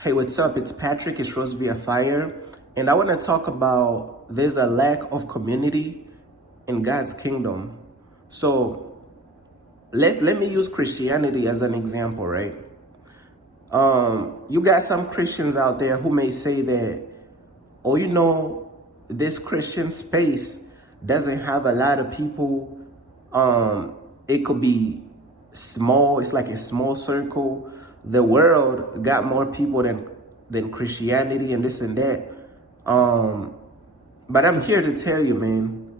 Hey, what's up? It's Patrick. It's Rose via Fire. And I want to talk about there's a lack of community in God's kingdom. So let me use Christianity as an example, right? You got some Christians out there who may say that, oh, this Christian space doesn't have a lot of people. It could be small. It's like a small circle. The world got more people than Christianity and this and that. But I'm here to tell you, man,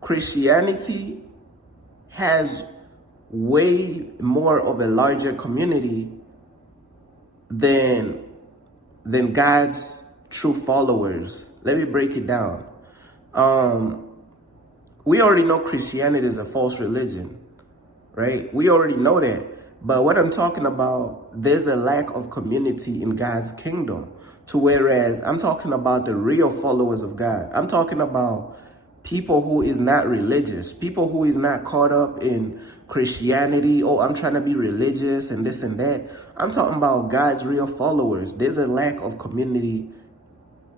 Christianity has way more of a larger community than God's true followers. Let me break it down. We already know Christianity is a false religion, right? We already know that. But what I'm talking about, there's a lack of community in God's kingdom. To whereas I'm talking about the real followers of God. I'm talking about people who is not religious, people who is not caught up in Christianity. Oh, I'm trying to be religious and this and that. I'm talking about God's real followers. There's a lack of community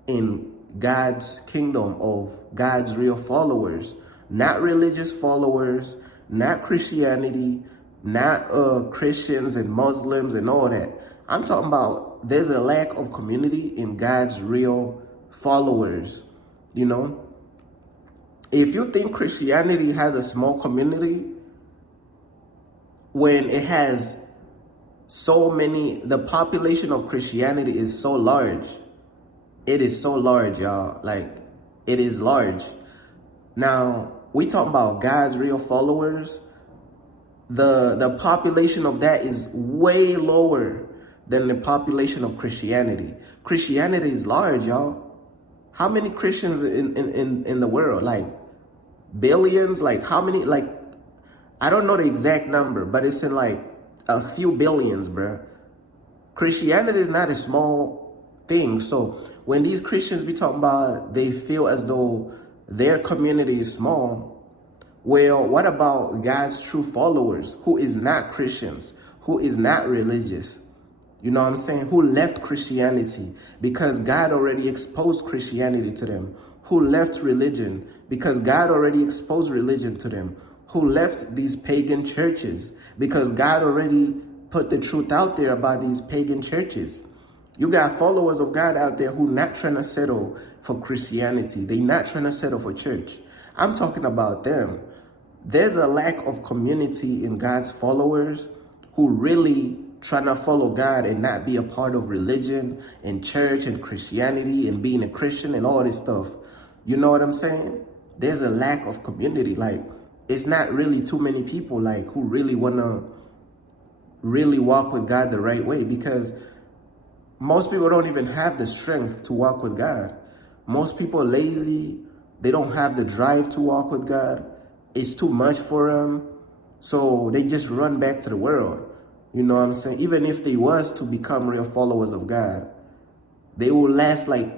in God's kingdom of God's real followers, not religious followers, not Christianity, not Christians and Muslims and all that. I'm talking about there's a lack of community in God's real followers. You know, if you think Christianity has a small community when it has so many, the population of Christianity is so large. It is so large, y'all. Like, it is large. Now, we talk about God's real followers. The population of that is way lower than the population of Christianity. Christianity is large, y'all. How many Christians in the world? Like billions? Like how many? Like, I don't know the exact number, but it's in like a few billions, bruh. Christianity is not a small thing. So when these Christians be talking about they feel as though their community is small, well, what about God's true followers who is not Christians, who is not religious? You know what I'm saying? Who left Christianity because God already exposed Christianity to them. Who left religion because God already exposed religion to them. Who left these pagan churches because God already put the truth out there about these pagan churches. You got followers of God out there who not trying to settle for Christianity. They not trying to settle for church. I'm talking about them. There's a lack of community in God's followers who really trying to follow God and not be a part of religion and church and Christianity and being a Christian and all this stuff. You know what I'm saying? There's a lack of community. Like, it's not really too many people like who really want to really walk with God the right way, because most people don't even have the strength to walk with God. Most people are lazy. They don't have the drive to walk with God. It's too much for them. So they just run back to the world. You know what I'm saying? Even if they was to become real followers of God, they will last like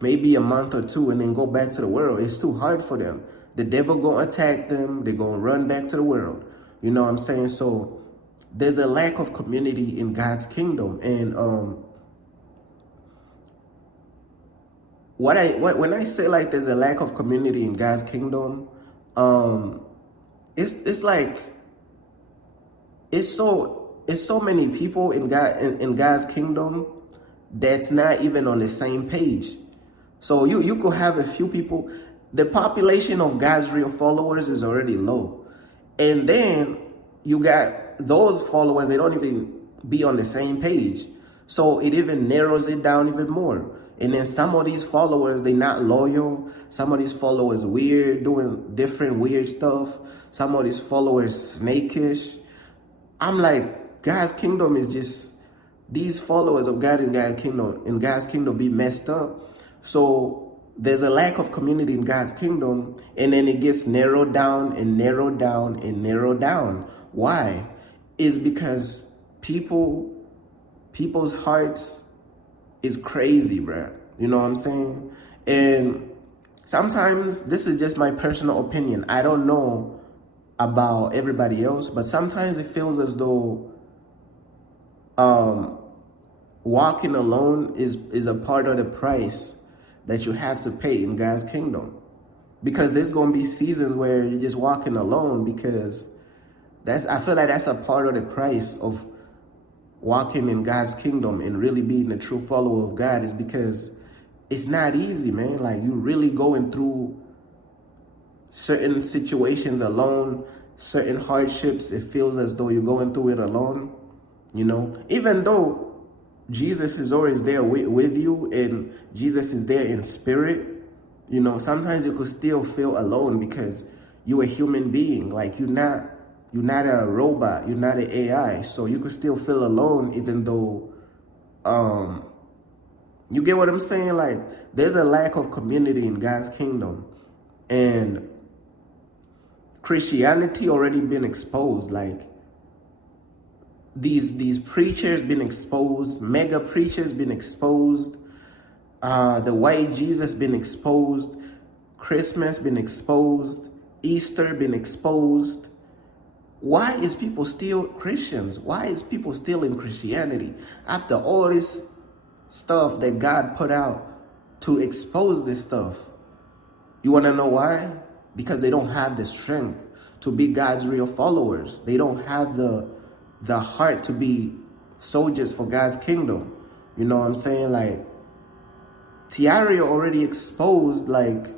maybe a month or two and then go back to the world. It's too hard for them. The devil gonna attack them. They're gonna run back to the world. You know what I'm saying? So there's a lack of community in God's kingdom. And when I say like there's a lack of community in God's kingdom, it's like it's so many people in God's kingdom that's not even on the same page. So you could have a few people. The population of God's real followers is already low, and then you got those followers, they don't even be on the same page. So it even narrows it down even more. And then some of these followers, they not loyal. Some of these followers weird, doing different weird stuff. Some of these followers snakish. I'm like, God's kingdom is just, these followers of God in God's kingdom be messed up. So there's a lack of community in God's kingdom, and then it gets narrowed down and narrowed down and narrowed down. Why? Is because people's hearts is crazy, bruh. You know what I'm saying? And sometimes, this is just my personal opinion. I don't know about everybody else, but sometimes it feels as though walking alone is a part of the price that you have to pay in God's kingdom. Because there's going to be seasons where you're just walking alone, because I feel like that's a part of the price of walking in God's kingdom and really being a true follower of God, is because it's not easy, man. Like, you really going through certain situations alone, certain hardships. It feels as though you're going through it alone, you know, even though Jesus is always there with you, and Jesus is there in spirit. You know, sometimes you could still feel alone because you're a human being. Like, you're not a robot, you're not an AI. So you could still feel alone, even though, you get what I'm saying? Like, there's a lack of community in God's kingdom. And Christianity already been exposed. Like, these preachers been exposed, mega preachers been exposed, the white Jesus been exposed, Christmas been exposed, Easter been exposed. Why is people still Christians? Why is people still in Christianity after all this stuff that God put out to expose this stuff? You want to know why? Because they don't have the strength to be God's real followers. They don't have the heart to be soldiers for God's kingdom. You know what I'm saying? Like, Tiario already exposed like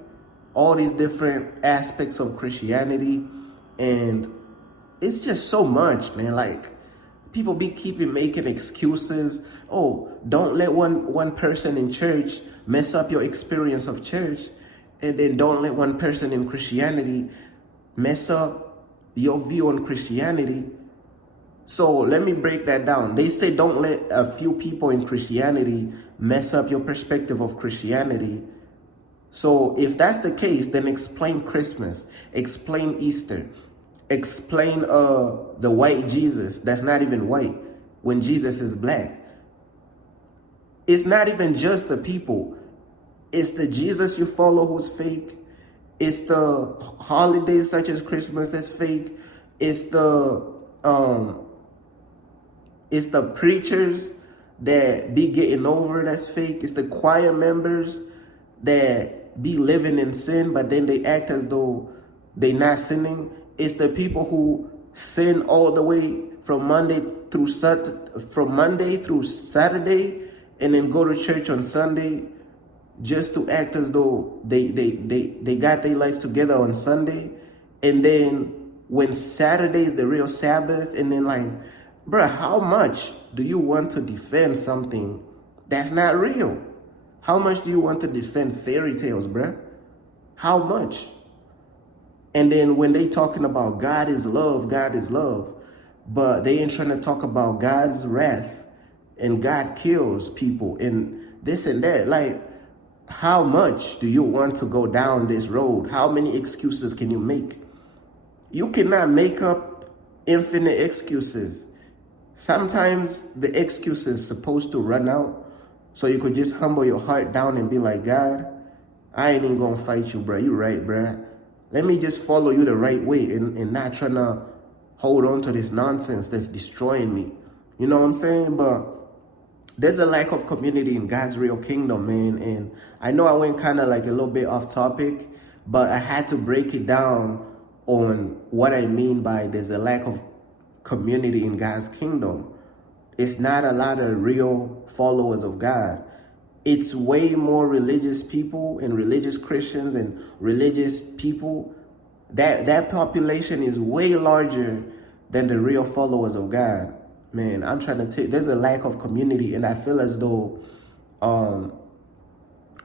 all these different aspects of Christianity, and it's just so much, man. Like, people be making excuses. Oh, don't let one person in church mess up your experience of church, and then don't let one person in Christianity mess up your view on Christianity. So let me break that down. They say don't let a few people in Christianity mess up your perspective of Christianity. So if that's the case, then explain Christmas, explain Easter, explain the white Jesus that's not even white when Jesus is black. It's not even just the people. It's the Jesus you follow who's fake. It's the holidays such as Christmas that's fake. It's the preachers that be getting over that's fake. It's the choir members that be living in sin, but then they act as though they not sinning. It's the people who sin all the way from Monday through Saturday, and then go to church on Sunday just to act as though they got their life together on Sunday. And then when Saturday is the real Sabbath, and then like, bruh, how much do you want to defend something that's not real? How much do you want to defend fairy tales, bruh? How much? And then when they talking about God is love, but they ain't trying to talk about God's wrath and God kills people and this and that. Like, how much do you want to go down this road? How many excuses can you make? You cannot make up infinite excuses. Sometimes the excuse is supposed to run out, so you could just humble your heart down and be like, God, I ain't even gonna fight you, bro. You right, bro. Let me just follow you the right way and not trying to hold on to this nonsense that's destroying me. You know what I'm saying? But there's a lack of community in God's real kingdom, man. And I know I went kind of like a little bit off topic, but I had to break it down on what I mean by there's a lack of community in God's kingdom. It's not a lot of real followers of God. It's way more religious people and religious Christians and religious people. That population is way larger than the real followers of God. Man, I'm trying to tell you, there's a lack of community, and I feel as though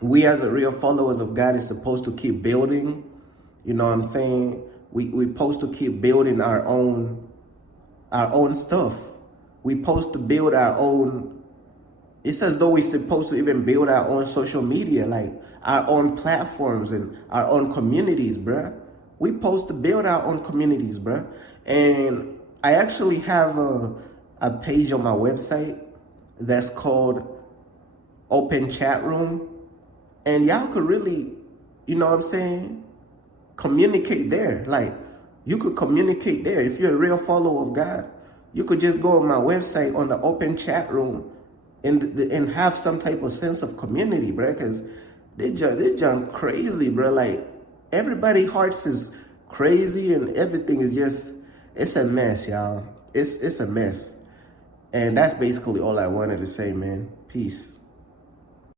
we as a real followers of God is supposed to keep building. You know what I'm saying? We're supposed to keep building our own stuff. We're supposed to build our own. It's as though we're supposed to even build our own social media, like our own platforms and our own communities, bruh. We're supposed to build our own communities, bruh. And I actually have a page on my website that's called Open Chat Room. And y'all could really, you know what I'm saying, communicate there. Like, you could communicate there. If you're a real follower of God, you could just go on my website on the Open Chat Room and have some type of sense of community, bro. Because this junk crazy, bro. Like everybody hearts is crazy and everything is just, it's a mess, y'all. It's a mess. And that's basically all I wanted to say, man. Peace.